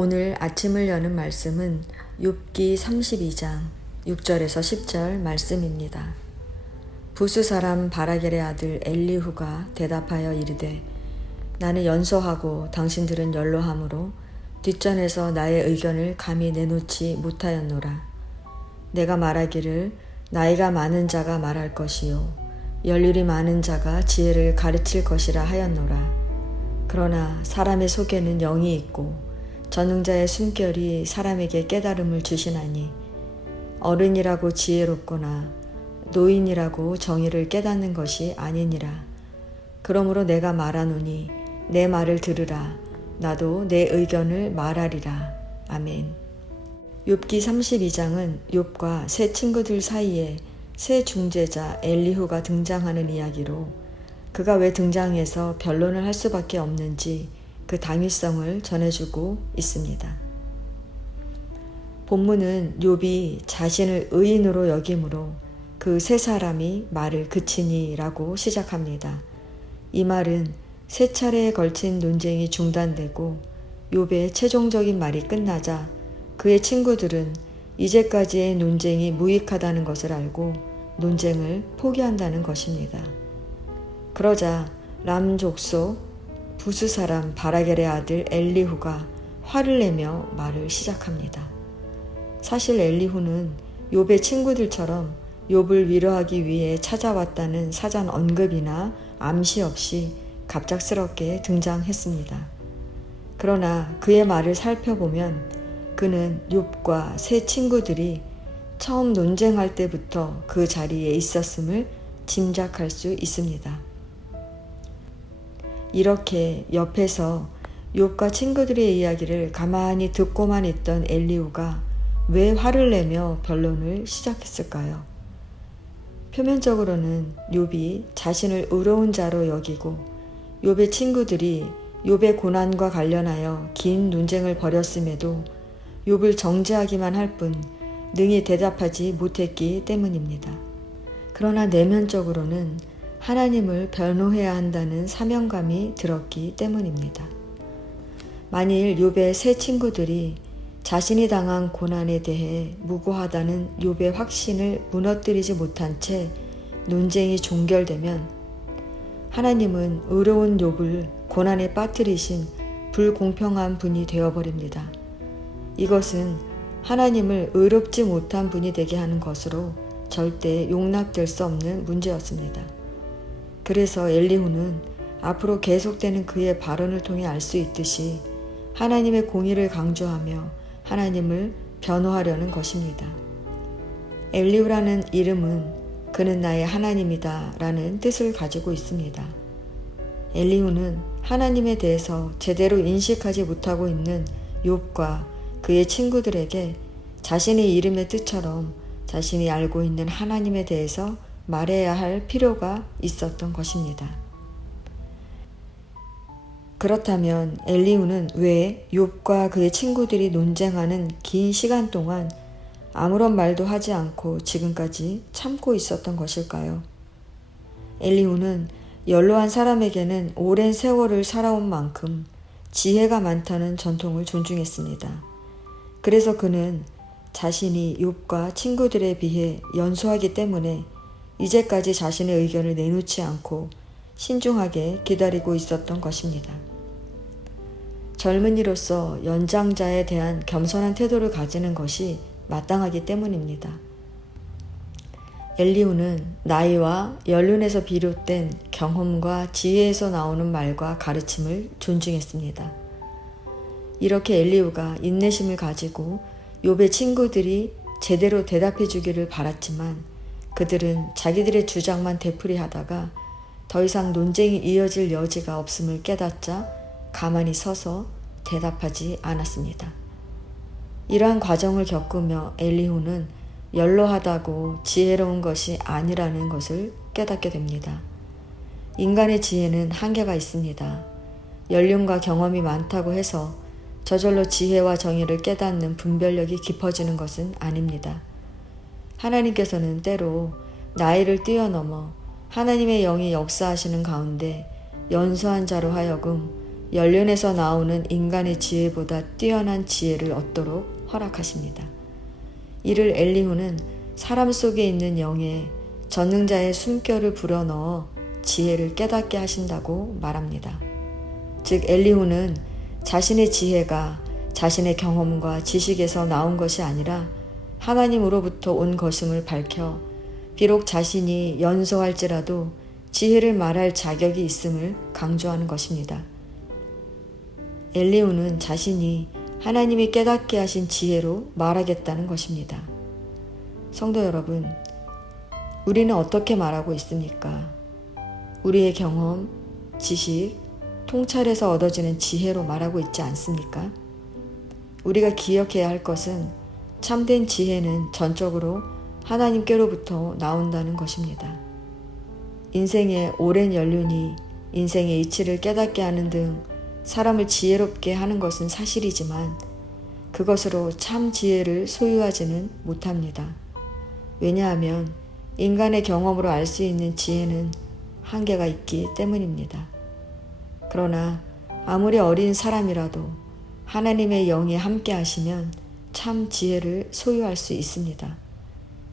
오늘 아침을 여는 말씀은 욥기 32장 6절에서 10절 말씀입니다. 부스 사람 바라겔의 아들 엘리후가 대답하여 이르되 나는 연소하고 당신들은 연로함으로 뒷전에서 나의 의견을 감히 내놓지 못하였노라. 내가 말하기를 나이가 많은 자가 말할 것이요 연륜이 많은 자가 지혜를 가르칠 것이라 하였노라. 그러나 사람의 속에는 영이 있고 전능자의 숨결이 사람에게 깨달음을 주시나니 어른이라고 지혜롭거나 노인이라고 정의를 깨닫는 것이 아니니라. 그러므로 내가 말하노니 내 말을 들으라. 나도 내 의견을 말하리라. 아멘. 욥기 32장은 욥과 세 친구들 사이에 새 중재자 엘리후가 등장하는 이야기로 그가 왜 등장해서 변론을 할 수밖에 없는지 그 당위성을 전해주고 있습니다. 본문은 욥이 자신을 의인으로 여김으로 그 세 사람이 말을 그치니라고 시작합니다. 이 말은 세 차례에 걸친 논쟁이 중단되고 욥의 최종적인 말이 끝나자 그의 친구들은 이제까지의 논쟁이 무익하다는 것을 알고 논쟁을 포기한다는 것입니다. 그러자 람 족속 부스 사람 바라겔의 아들 엘리후가 화를 내며 말을 시작합니다. 사실 엘리후는 욥의 친구들처럼 욥을 위로하기 위해 찾아왔다는 사전 언급이나 암시 없이 갑작스럽게 등장했습니다. 그러나 그의 말을 살펴보면 그는 욥과 세 친구들이 처음 논쟁할 때부터 그 자리에 있었음을 짐작할 수 있습니다. 이렇게 옆에서 욥과 친구들의 이야기를 가만히 듣고만 있던 엘리후가 왜 화를 내며 변론을 시작했을까요? 표면적으로는 욥이 자신을 의로운 자로 여기고 욥의 친구들이 욥의 고난과 관련하여 긴 논쟁을 벌였음에도 욥을 정죄하기만 할 뿐 능히 대답하지 못했기 때문입니다. 그러나 내면적으로는 하나님을 변호해야 한다는 사명감이 들었기 때문입니다. 만일 욥의 세 친구들이 자신이 당한 고난에 대해 무고하다는 욥의 확신을 무너뜨리지 못한 채 논쟁이 종결되면 하나님은 의로운 욥을 고난에 빠뜨리신 불공평한 분이 되어버립니다. 이것은 하나님을 의롭지 못한 분이 되게 하는 것으로 절대 용납될 수 없는 문제였습니다. 그래서 엘리후는 앞으로 계속되는 그의 발언을 통해 알 수 있듯이 하나님의 공의를 강조하며 하나님을 변호하려는 것입니다. 엘리후라는 이름은 그는 나의 하나님이다 라는 뜻을 가지고 있습니다. 엘리후는 하나님에 대해서 제대로 인식하지 못하고 있는 욥과 그의 친구들에게 자신의 이름의 뜻처럼 자신이 알고 있는 하나님에 대해서 말해야 할 필요가 있었던 것입니다. 그렇다면 엘리후는 왜 욥과 그의 친구들이 논쟁하는 긴 시간 동안 아무런 말도 하지 않고 지금까지 참고 있었던 것일까요? 엘리후는 연로한 사람에게는 오랜 세월을 살아온 만큼 지혜가 많다는 전통을 존중했습니다. 그래서 그는 자신이 욥과 친구들에 비해 연소하기 때문에 이제까지 자신의 의견을 내놓지 않고 신중하게 기다리고 있었던 것입니다. 젊은이로서 연장자에 대한 겸손한 태도를 가지는 것이 마땅하기 때문입니다. 엘리후는 나이와 연륜에서 비롯된 경험과 지혜에서 나오는 말과 가르침을 존중했습니다. 이렇게 엘리후가 인내심을 가지고 욥의 친구들이 제대로 대답해 주기를 바랐지만 그들은 자기들의 주장만 되풀이하다가 더 이상 논쟁이 이어질 여지가 없음을 깨닫자 가만히 서서 대답하지 않았습니다. 이러한 과정을 겪으며 엘리후는 연로하다고 지혜로운 것이 아니라는 것을 깨닫게 됩니다. 인간의 지혜는 한계가 있습니다. 연륜과 경험이 많다고 해서 저절로 지혜와 정의를 깨닫는 분별력이 깊어지는 것은 아닙니다. 하나님께서는 때로 나이를 뛰어넘어 하나님의 영이 역사하시는 가운데 연소한 자로 하여금 연륜에서 나오는 인간의 지혜보다 뛰어난 지혜를 얻도록 허락하십니다. 이를 엘리후는 사람 속에 있는 영에 전능자의 숨결을 불어넣어 지혜를 깨닫게 하신다고 말합니다. 즉 엘리후는 자신의 지혜가 자신의 경험과 지식에서 나온 것이 아니라 하나님으로부터 온 것임을 밝혀 비록 자신이 연소할지라도 지혜를 말할 자격이 있음을 강조하는 것입니다. 엘리후는 자신이 하나님이 깨닫게 하신 지혜로 말하겠다는 것입니다. 성도 여러분, 우리는 어떻게 말하고 있습니까? 우리의 경험, 지식, 통찰에서 얻어지는 지혜로 말하고 있지 않습니까? 우리가 기억해야 할 것은 참된 지혜는 전적으로 하나님께로부터 나온다는 것입니다. 인생의 오랜 연륜이 인생의 이치를 깨닫게 하는 등 사람을 지혜롭게 하는 것은 사실이지만 그것으로 참 지혜를 소유하지는 못합니다. 왜냐하면 인간의 경험으로 알 수 있는 지혜는 한계가 있기 때문입니다. 그러나 아무리 어린 사람이라도 하나님의 영이 함께 하시면 참 지혜를 소유할 수 있습니다.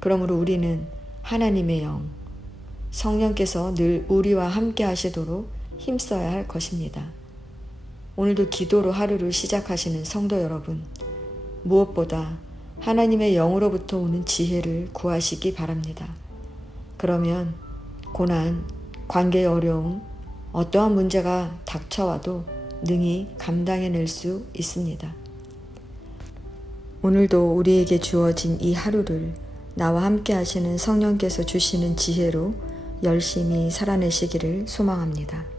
그러므로 우리는 하나님의 영, 성령께서 늘 우리와 함께 하시도록 힘써야 할 것입니다. 오늘도 기도로 하루를 시작하시는 성도 여러분, 무엇보다 하나님의 영으로부터 오는 지혜를 구하시기 바랍니다. 그러면 고난, 관계의 어려움, 어떠한 문제가 닥쳐와도 능히 감당해낼 수 있습니다. 오늘도 우리에게 주어진 이 하루를 나와 함께 하시는 성령께서 주시는 지혜로 열심히 살아내시기를 소망합니다.